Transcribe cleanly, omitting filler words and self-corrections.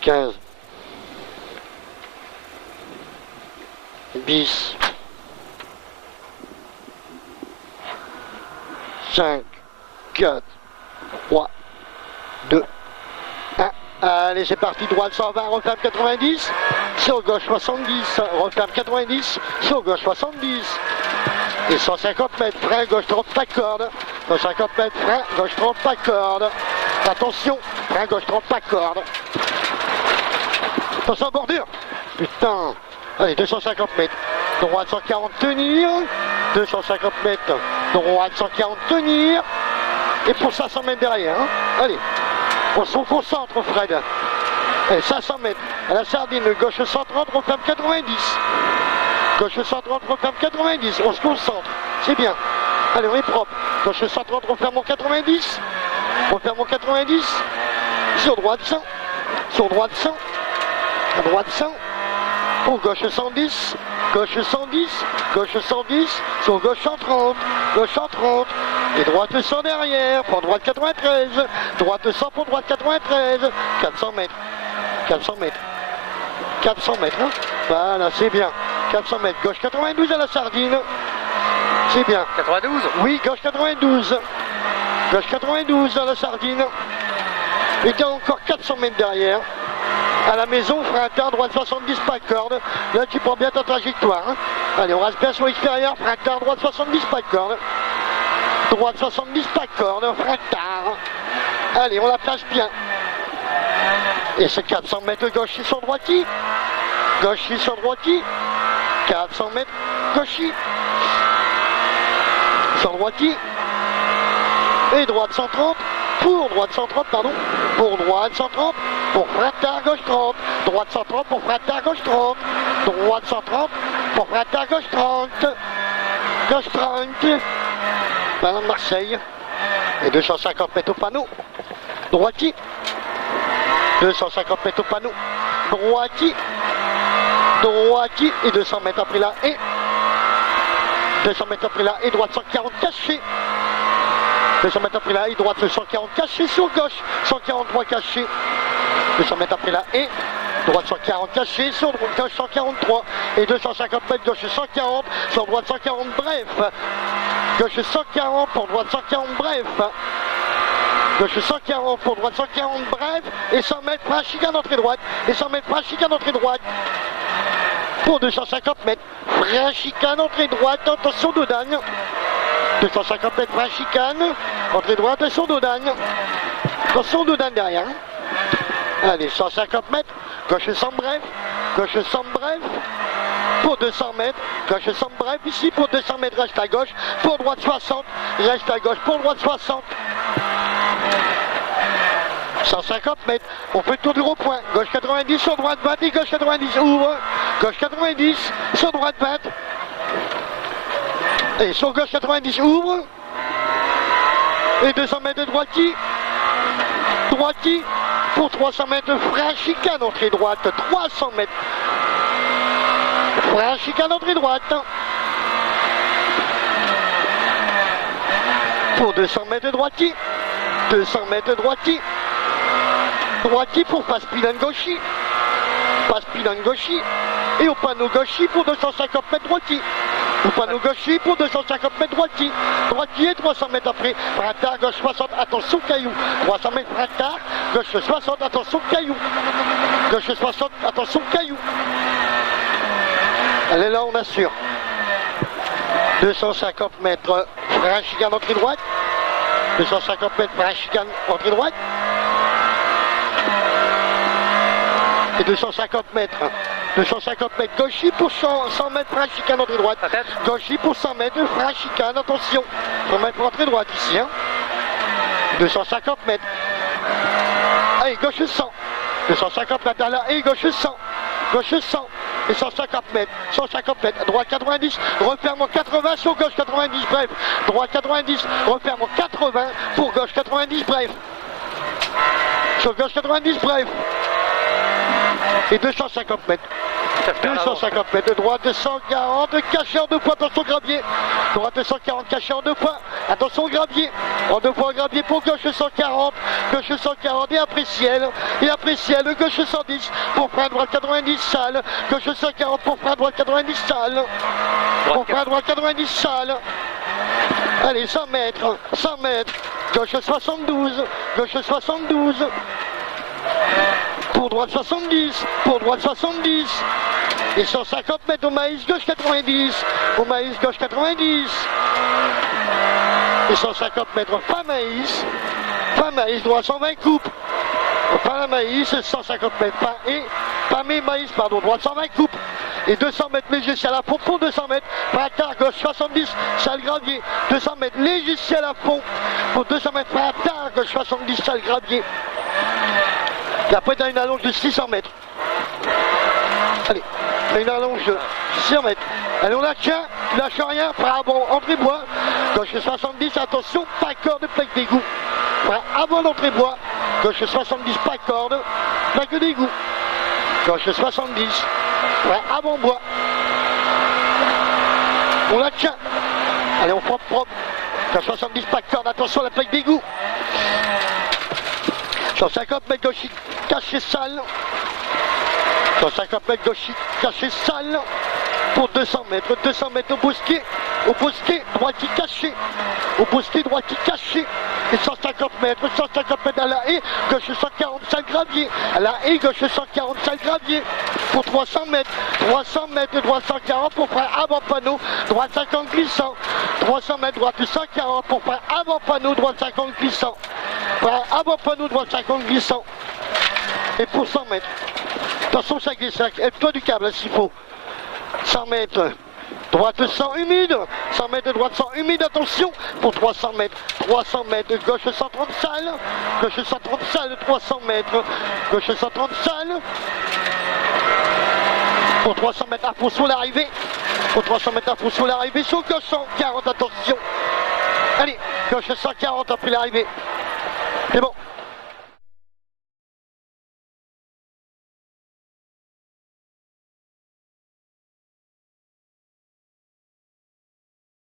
15, 10, 5, 4, 3, 2, 1. Allez, c'est parti, droite 120, referme 90, sur gauche 70, referme 90, sur gauche 70. Et 150 mètres, frein, gauche 30, pas de corde. 150 mètres, frein, gauche 30, pas de corde. Attention, frein, gauche 30, pas de corde. Attention à bordure. Putain. Allez, 250 mètres. Droite 140, tenir. 250 mètres. Droite 140, tenir. Et pour 500 mètres derrière. Hein. Allez, on se concentre, Fred. Allez, 500 mètres. À la sardine, gauche 130, referme 90. Gauche 130, referme 90. On se concentre. C'est bien. Allez, on est propre. Gauche 130, referme en 90. Referme en 90. Sur droite 100. Sur droite 100. À droite 100. Pour gauche 110. Gauche 110. Gauche 110. Sur gauche 130. Gauche 130. Et droite 100 derrière. Pour droite 93. Droite 100 pour droite 93. 400 mètres. 400 mètres. 400 mètres. Hein. Voilà, c'est bien. 400 mètres. Gauche 92 à la sardine. C'est bien. 92? Oui, gauche 92. Gauche 92 à la sardine. Et t'as encore 400 mètres derrière. À la maison, frein interne, droite 70, pas de corde. Là, tu prends bien ta trajectoire. Hein. Allez, on reste bien sur l'extérieur. Frein interne, droite 70, pas de corde. Droite 70, pas de corde. Frein interne. Allez, on la place bien. Et c'est 400 mètres gauche sur droiti. Gauche sur droiti. 400 mètres gauche. Sur droiti. Et droite 130. Pour droite 130, pardon. Pour droite 130. Pour frein tard gauche 30. Droite 130 pour frein tard gauche 30. Droite 130 pour frein tard gauche 30. Gauche 30. Ballon de Marseille. Et 250 mètres au panneau. Droiti. 250 mètres au panneau. Droiti. Droiti. Et 200 mètres après la haie. 200 mètres après la haie. Droite 140 caché. 200 mètres après la haie. Droite 140 caché sur gauche. 143 caché. 200 mètres après la haie. Droite 140 caché. Sur gauche 143. Et 250 mètres gauche 140. Sur droite 140 bref. Gauche 140 pour droite 140 bref. Gauche 140 pour droite 140 bref. Et 100 mètres frein chicane entrée droite. Et 100 mètres frein chicane entrée droite. Pour 250 mètres. Frein chicane entrée droite. Attention d'Audagne. 250 mètres frein chicane. Entrée droite et son d'Audagne. Attention d'Audagne derrière. Allez, 150 mètres. Gauche 100 bref. Gauche 100 bref. Pour 200 mètres. Gauche 100 bref. Ici pour 200 mètres. Reste à gauche. Pour droite 60. Reste à gauche. Pour droite 60. 150 mètres. On fait le tour du rond-point. Gauche 90 sur droite 20 et gauche 90. Ouvre. Gauche 90 sur droite 20. Et sur gauche 90. Ouvre. Et 200 mètres de droiti. Droiti. Pour 300 mètres de frein chicane entrée droite. 300 mètres. Frein chicane entrée droite. Pour 200 mètres de droiti. 200 mètres de droiti. Droiti pour passe pilon gauchi. Passe pilon gauchi. Et au panneau gauchi pour 250 mètres droiti. Au panneau gauchi pour 250 mètres droiti. Droiti et 300 mètres après. Frein tard, gauche 60, attention caillou. 300 mètres frein tard, gauche 60, attention caillou. Gauche 60, attention caillou. Allez là, on assure. 250 mètres frein chicane entrée droite. 250 mètres frein chicane entrée droite. Et 250 mètres. 250 mètres gauchi pour 100 mètres frein chicane entrée droite. Gauchi pour 100 mètres frein chicane, attention. 100 mètres pour entrée droite ici. Hein. 250 mètres. Allez, gauche 100. 250 mètres à la et gauche 100. Gauche 100. Et 150 mètres. 150 mètres. Droite 90. Referme en 80 sur gauche 90. Bref. Droite 90. Referme en 80 pour gauche 90. Bref. Sur gauche 90. Bref. Et 250 mètres. 250 mètres de droite, 240, caché en 2 points, attention gravier. Droite 240, caché en 2 points, attention gravier. En 2 points gravier pour gauche 140, gauche 140 et après ciel, gauche 110 pour frein droite 90 sale, gauche 140 pour frein droite 90 sale, pour frein droite 90 sale. Allez, 100 mètres, gauche 72, pour droite 70, et 150 mètres au maïs, gauche 90, gauche 90, et 150 mètres fin maïs, droit 120 coupes, fin maïs, 150 mètres fin maïs, droit 120 coupes, et 200 mètres léger ciel à fond pour 200 mètres, frein à terre, gauche 70, salle gravier, 200 mètres léger ciel à fond pour 200 mètres, frein à terre, gauche 70, salle gravier. Et après, tu as une allonge de 600 mètres. Allez, une allonge de 600 mètres. Allez, on la tient, tu lâches rien, frein avant, entrée bois, gauche 70, attention, pas corde, plaque d'égout. Frein avant d'entrée bois, gauche 70, pas corde, plaque d'égout. Gauche 70, frein avant bois. On la tient. Allez, on frappe propre. Gauche 70, pas corde, attention à la plaque d'égout. 150 mètres gauche caché sale. 150 mètres gauche caché sale. Pour 200 mètres au bosquet, droit qui caché. Au bosquet, droit qui caché. Et 150 mètres à la haie, gauche 140 salle gravier. À la haie, gauche 140 salle gravier. Pour 300 mètres, droit 140 pour frein avant panneau, droit 50 glissant. 300 mètres, droite 140 pour frein avant panneau, droit 50 glissant. Frein avant panneau, droit 50 glissant. Et pour 100 mètres, attention 5 des 5, aide-toi du câble s'il faut. 100 mètres, droite 100 humide, 100 mètres de droite 100 humide, attention, pour 300 mètres, gauche 130 sale, 300 mètres, gauche 130 sale, pour 300 mètres à fond sur l'arrivée, sur gauche 140, attention, allez, gauche 140 après l'arrivée.